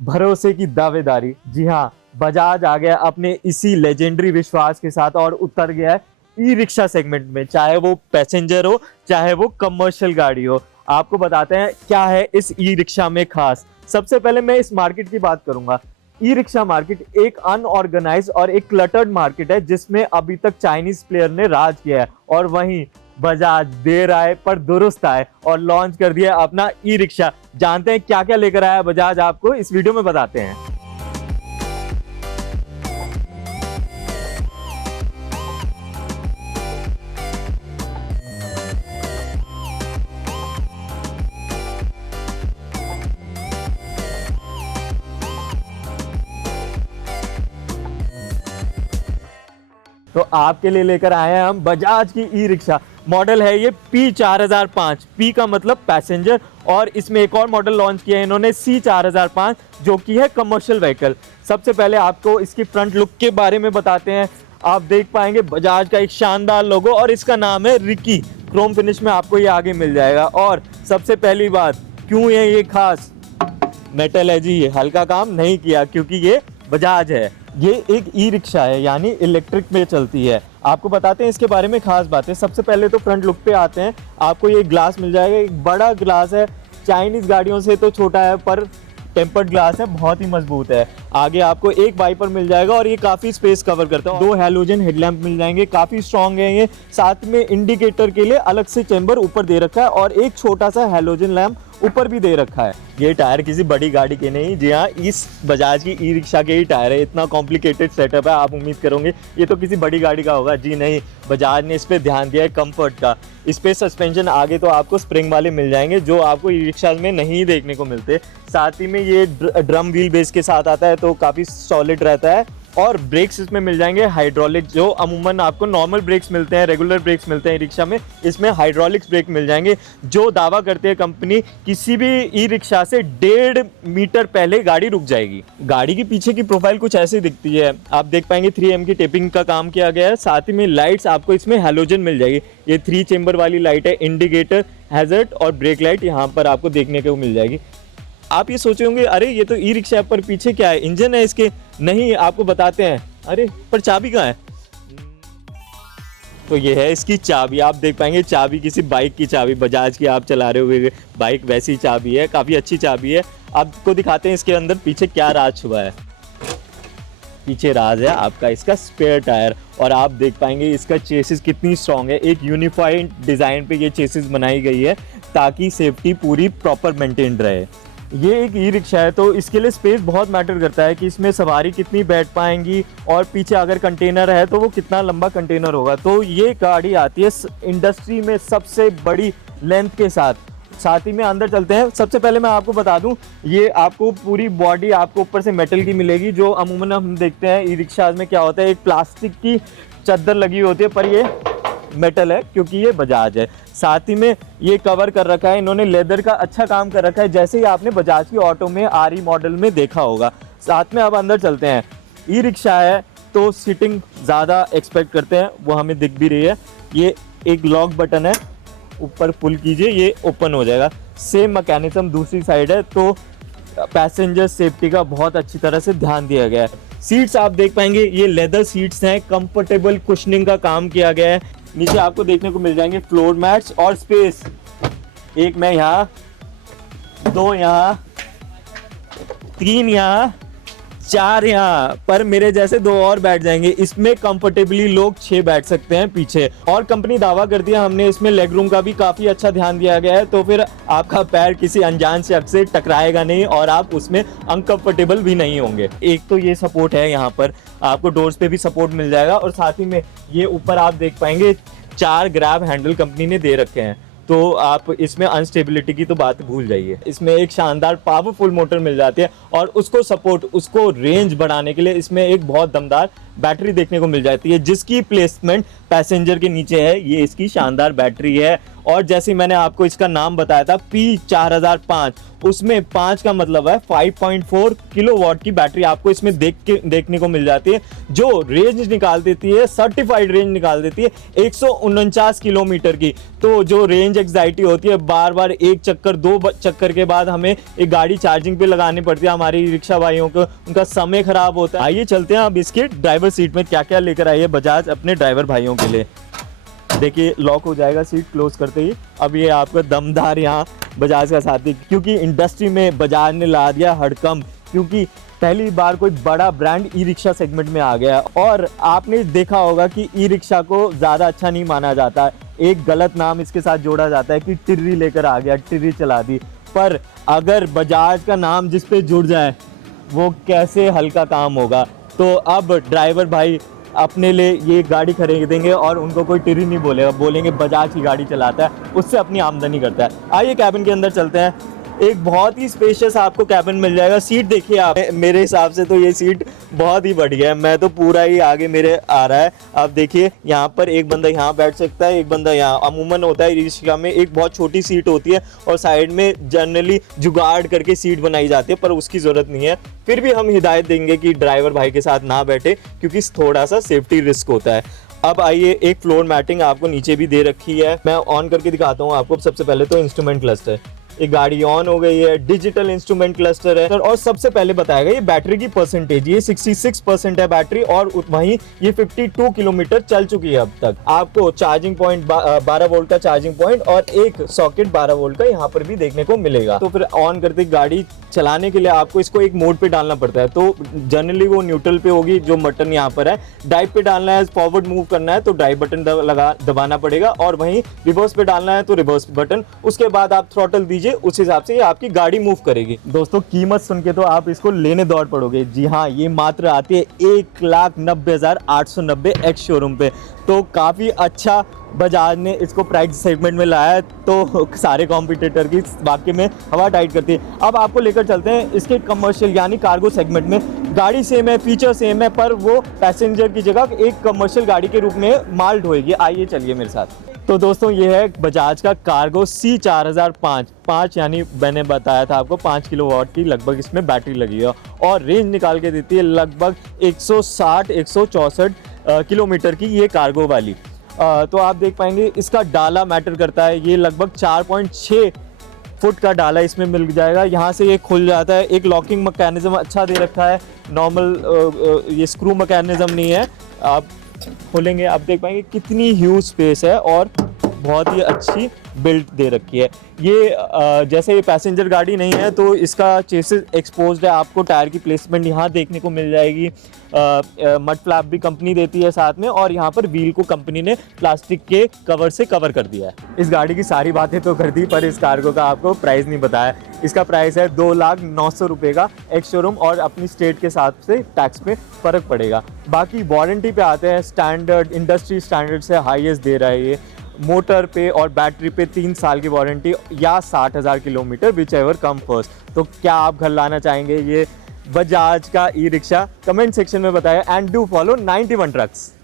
भरोसे की दावेदारी। जी हाँ, बजाज आ गया अपने इसी लेजेंडरी विश्वास के साथ और उतर गया है ई रिक्शा सेगमेंट में, चाहे वो पैसेंजर हो चाहे वो कमर्शियल गाड़ी हो। आपको बताते हैं क्या है इस ई रिक्शा में खास। सबसे पहले मैं इस मार्केट की बात करूंगा। ई रिक्शा मार्केट एक अनऑर्गेनाइज और एक क्लटर्ड मार्केट है जिसमें अभी तक चाइनीज प्लेयर ने राज किया है, और वहीं बजाज देर आए पर दुरुस्त आए और लॉन्च कर दिया अपना ई रिक्शा। जानते हैं क्या क्या लेकर आया बजाज, आपको इस वीडियो में बताते हैं। तो आपके लिए लेकर आए हैं हम बजाज की ई रिक्शा। मॉडल है ये P4005, P का मतलब पैसेंजर, और इसमें एक और मॉडल लॉन्च किया है इन्होंने C4005, जो कि है कमर्शियल व्हीकल। सबसे पहले आपको इसकी फ्रंट लुक के बारे में बताते हैं। आप देख पाएंगे बजाज का एक शानदार लोगो और इसका नाम है रिकी। क्रोम फिनिश में आपको ये आगे मिल जाएगा। और सबसे पहली बात, क्यों है ये खास, मेटल है जी, ये हल्का काम नहीं किया क्योंकि ये बजाज है। ये एक ई रिक्शा है यानी इलेक्ट्रिक में चलती है। आपको बताते हैं इसके बारे में खास बातें। सबसे पहले तो फ्रंट लुक पे आते हैं। आपको ये ग्लास मिल जाएगा, एक बड़ा ग्लास है, चाइनीज गाड़ियों से तो छोटा है पर टेम्पर्ड ग्लास है, बहुत ही मजबूत है। आगे आपको एक वाइपर मिल जाएगा और ये काफ़ी स्पेस कवर करता है। 2 हैलोजन हेडलैम्प मिल जाएंगे, काफ़ी स्ट्रॉन्ग है ये। साथ में इंडिकेटर के लिए अलग से चेंबर ऊपर दे रखा है और एक छोटा सा हैलोजन लैम्प ऊपर भी दे रखा है। ये टायर किसी बड़ी गाड़ी के नहीं, जी हाँ, इस बजाज की ई रिक्शा के ही टायर है। इतना कॉम्प्लिकेटेड सेटअप है, आप उम्मीद करोगे ये तो किसी बड़ी गाड़ी का होगा। जी नहीं, बजाज ने इस पे ध्यान दिया है कंफर्ट का। इस पे सस्पेंशन आगे तो आपको स्प्रिंग वाले मिल जाएंगे जो आपको ई रिक्शा में नहीं देखने को मिलते। साथ ही में ये ड्रम व्हील बेस के साथ आता है तो काफ़ी सॉलिड रहता है। और ब्रेक्स इसमें मिल जाएंगे हाइड्रोलिक, जो अमूमन आपको नॉर्मल ब्रेक्स मिलते हैं, रेगुलर ब्रेक्स मिलते हैं ई रिक्शा में, इसमें हाइड्रोलिक्स ब्रेक मिल जाएंगे। जो दावा करती है कंपनी, किसी भी ई रिक्शा से 1.5 मीटर पहले गाड़ी रुक जाएगी। गाड़ी के पीछे की प्रोफाइल कुछ ऐसी दिखती है। आप देख पाएंगे 3M की टेपिंग का काम किया गया है। साथ ही में लाइट्स आपको इसमें हैलोजन मिल जाएगी। ये 3 चेंबर वाली लाइट है, इंडिकेटर, हैजर्ड और ब्रेक लाइट यहाँ पर आपको देखने को मिल जाएगी। आप ये सोचे होंगे अरे ये तो ई रिक्शा पर पीछे क्या है, इंजन है इसके? नहीं, आपको बताते हैं। अरे पर चाबी कहाँ है? तो ये है इसकी चाबी। आप देख पाएंगे चाबी किसी बाइक की चाबी, बजाज की आप चला रहे होंगे बाइक, वैसी चाबी है, काफ़ी अच्छी चाबी है। आपको दिखाते हैं इसके अंदर पीछे क्या राज छुपा है। पीछे राज है आपका इसका स्पेयर टायर। और आप देख पाएंगे इसका चेसिस कितनी स्ट्रॉन्ग है। एक यूनिफाइड डिज़ाइन पे ये चेसिस बनाई गई है ताकि सेफ्टी पूरी प्रॉपर मेंटेन रहे। ये एक ई रिक्शा है तो इसके लिए स्पेस बहुत मैटर करता है कि इसमें सवारी कितनी बैठ पाएंगी, और पीछे अगर कंटेनर है तो वो कितना लंबा कंटेनर होगा। तो ये गाड़ी आती है इंडस्ट्री में सबसे बड़ी लेंथ के साथ। साथ ही में अंदर चलते हैं। सबसे पहले मैं आपको बता दूं, ये आपको पूरी बॉडी आपको ऊपर से मेटल की मिलेगी। जो अमूमन हम देखते हैं ई रिक्शा में क्या होता है, एक प्लास्टिक की चद्दर लगी होती है, पर ये मेटल है क्योंकि ये बजाज है। साथ ही में ये कवर कर रखा है इन्होंने, लेदर का अच्छा काम कर रखा है, जैसे ही आपने बजाज की ऑटो में आरई मॉडल में देखा होगा। साथ में अब अंदर चलते हैं। ई रिक्शा है तो सीटिंग ज़्यादा एक्सपेक्ट करते हैं, वो हमें दिख भी रही है। ये एक लॉक बटन है, ऊपर पुल कीजिए ये ओपन हो जाएगा। सेम मैकेनिज्म दूसरी साइड है, तो पैसेंजर सेफ्टी का बहुत अच्छी तरह से ध्यान दिया गया है। सीट्स आप देख पाएंगे ये लेदर सीट्स हैं, कंफर्टेबल कुशनिंग का काम किया गया है। नीचे आपको देखने को मिल जाएंगे फ्लोर मैट्स और स्पेस। एक मैं यहाँ, 2 यहाँ, 3 यहाँ, 4 यहाँ, पर मेरे जैसे 2 और बैठ जाएंगे। इसमें कंफर्टेबली लोग 6 बैठ सकते हैं पीछे। और कंपनी दावा करती है हमने इसमें लेग रूम का भी काफ़ी अच्छा ध्यान दिया गया है, तो फिर आपका पैर किसी अनजान शख्स से टकराएगा नहीं और आप उसमें अनकंफर्टेबल भी नहीं होंगे। एक तो ये सपोर्ट है, यहाँ पर आपको डोर्स पे भी सपोर्ट मिल जाएगा। और साथ ही में ये ऊपर आप देख पाएंगे 4 ग्रैब हैंडल कंपनी ने दे रखे हैं, तो आप इसमें अनस्टेबिलिटी की तो बात भूल जाइए। इसमें एक शानदार पावरफुल मोटर मिल जाती है और उसको रेंज बढ़ाने के लिए इसमें एक बहुत दमदार बैटरी देखने को मिल जाती है, जिसकी प्लेसमेंट पैसेंजर के नीचे है। ये इसकी शानदार बैटरी है और जैसे ही मैंने आपको इसका नाम बताया था P4005, उसमें 5 का मतलब है 5.4 किलोवाट की बैटरी आपको इसमें देखने को मिल जाती है, जो रेंज निकाल देती है, सर्टिफाइड रेंज निकाल देती है 149 किलोमीटर की। तो जो रेंज एंग्जाइटी होती है, बार बार एक चक्कर दो चक्कर के बाद हमें एक गाड़ी चार्जिंग पे लगानी पड़ती है, हमारी रिक्शा भाइयों को उनका समय खराब होता है। आइए चलते हैं अब इसके ड्राइवर सीट में क्या क्या लेकर आई है बजाज अपने ड्राइवर भाइयों के लिए। देखिए लॉक हो जाएगा सीट क्लोज करते ही। अब ये आपका दमदार यहाँ बजाज का साथी, क्योंकि इंडस्ट्री में बजाज ने ला दिया हड़कंप, क्योंकि पहली बार कोई बड़ा ब्रांड ई रिक्शा सेगमेंट में आ गया। और आपने देखा होगा कि ई रिक्शा को ज़्यादा अच्छा नहीं माना जाता, एक गलत नाम इसके साथ जोड़ा जाता है कि टिर्री लेकर आ गया, टिर्री चला दी। पर अगर बजाज का नाम जिस पे जुड़ जाए वो कैसे हल्का काम होगा। तो अब ड्राइवर भाई अपने लिए ये गाड़ी खरीदेंगे और उनको कोई टिर्री नहीं बोलेगा, बोलेंगे बजाज की गाड़ी चलाता है, उससे अपनी आमदनी करता है। आइए कैबिन के अंदर चलते हैं। एक बहुत ही स्पेशियस आपको कैबिन मिल जाएगा। सीट देखिए आप, मेरे हिसाब से तो ये सीट बहुत ही बढ़िया है, मैं तो पूरा ही आगे मेरे आ रहा है। आप देखिए यहाँ पर एक बंदा यहाँ बैठ सकता है, एक बंदा यहाँ। अमूमन होता है रिक्शा में एक बहुत छोटी सीट होती है और साइड में जनरली जुगाड़ करके सीट बनाई जाती है, पर उसकी ज़रूरत नहीं है। फिर भी हम हिदायत देंगे कि ड्राइवर भाई के साथ ना बैठे, क्योंकि थोड़ा सा सेफ्टी रिस्क होता है। अब आइए, एक फ्लोर मैटिंग आपको नीचे भी दे रखी है, मैं ऑन करके दिखाता हूँ आपको। सबसे पहले तो इंस्ट्रूमेंट क्लस्टर, ये गाड़ी ऑन हो गई है, डिजिटल इंस्ट्रूमेंट क्लस्टर है। और सबसे पहले बताएगा ये बैटरी की परसेंटेज, ये 66% है बैटरी, और वहीं ये 52 किलोमीटर चल चुकी है अब तक। आपको चार्जिंग पॉइंट 12 वोल्ट का चार्जिंग पॉइंट और एक सॉकेट 12 वोल्ट का यहाँ पर भी देखने को मिलेगा। तो फिर ऑन करते गाड़ी चलाने के लिए आपको इसको एक मोड पे डालना पड़ता है, तो जनरली वो न्यूट्रल पे होगी, जो बटन यहाँ पर है। ड्राइव पे डालना है, फॉरवर्ड मूव करना है तो ड्राइव बटन दबाना पड़ेगा, और वहीं रिवर्स पे डालना है तो रिवर्स बटन। उसके बाद आप थ्रॉटल दीजिए, उस हिसाब से ये आपकी गाड़ी मूव करेगी। दोस्तों कीमत सुन के तो आप इसको लेने दौड़ पड़ोगे। जी हाँ, ये मात्र आती है 1,90,890 एक्स शोरूम पे। तो काफ़ी अच्छा बजाज ने इसको प्राइस सेगमेंट में लाया है, तो सारे कॉम्पिटिटर की वाकई में हवा टाइट करती है। अब आपको लेकर चलते हैं इसके कमर्शियल यानी कार्गो सेगमेंट में। गाड़ी सेम है, फीचर सेम है, पर वो पैसेंजर की जगह एक कमर्शियल गाड़ी के रूप में माल ढोएगी। आइए चलिए मेरे साथ। तो दोस्तों ये है बजाज का कार्गो C4005, यानी मैंने बताया था आपको 5 किलोवाट की लगभग इसमें बैटरी लगी है, और रेंज निकाल के देती है लगभग 160-164 किलोमीटर की ये कार्गो वाली। तो आप देख पाएंगे इसका डाला मैटर करता है, ये लगभग 4.6 फुट का डाला इसमें मिल जाएगा। यहाँ से ये खुल जाता है, एक लॉकिंग मैकेनिज्म अच्छा दे रखा है, नॉर्मल ये स्क्रू मैकेनिज्म नहीं है। आप खोलेंगे, आप देख पाएंगे कितनी ह्यूज स्पेस है और बहुत ही अच्छी बिल्ड दे रखी है। ये जैसे ये पैसेंजर गाड़ी नहीं है तो इसका चेसिस एक्सपोज्ड है, आपको टायर की प्लेसमेंट यहाँ देखने को मिल जाएगी। मड फ्लैप भी कंपनी देती है साथ में, और यहाँ पर व्हील को कंपनी ने प्लास्टिक के कवर से कवर कर दिया है। इस गाड़ी की सारी बातें तो कर दी, पर इस कार्गो का आपको प्राइस नहीं बताया। इसका प्राइस है 2,09,000 रुपये का एक्स शोरूम, और अपनी स्टेट के हिसाब से टैक्स पे फ़र्क पड़ेगा। बाकी वारंटी पे आते हैं, स्टैंडर्ड इंडस्ट्री स्टैंडर्ड से हाईएस्ट दे रहा है ये। मोटर पे और बैटरी पे 3 साल की वारंटी या 60,000 kilometre, which ever come first. तो क्या आप घर लाना चाहेंगे ये बजाज का ई रिक्शा? कमेंट सेक्शन में बताया, एंड डू फॉलो 91 ट्रक्स।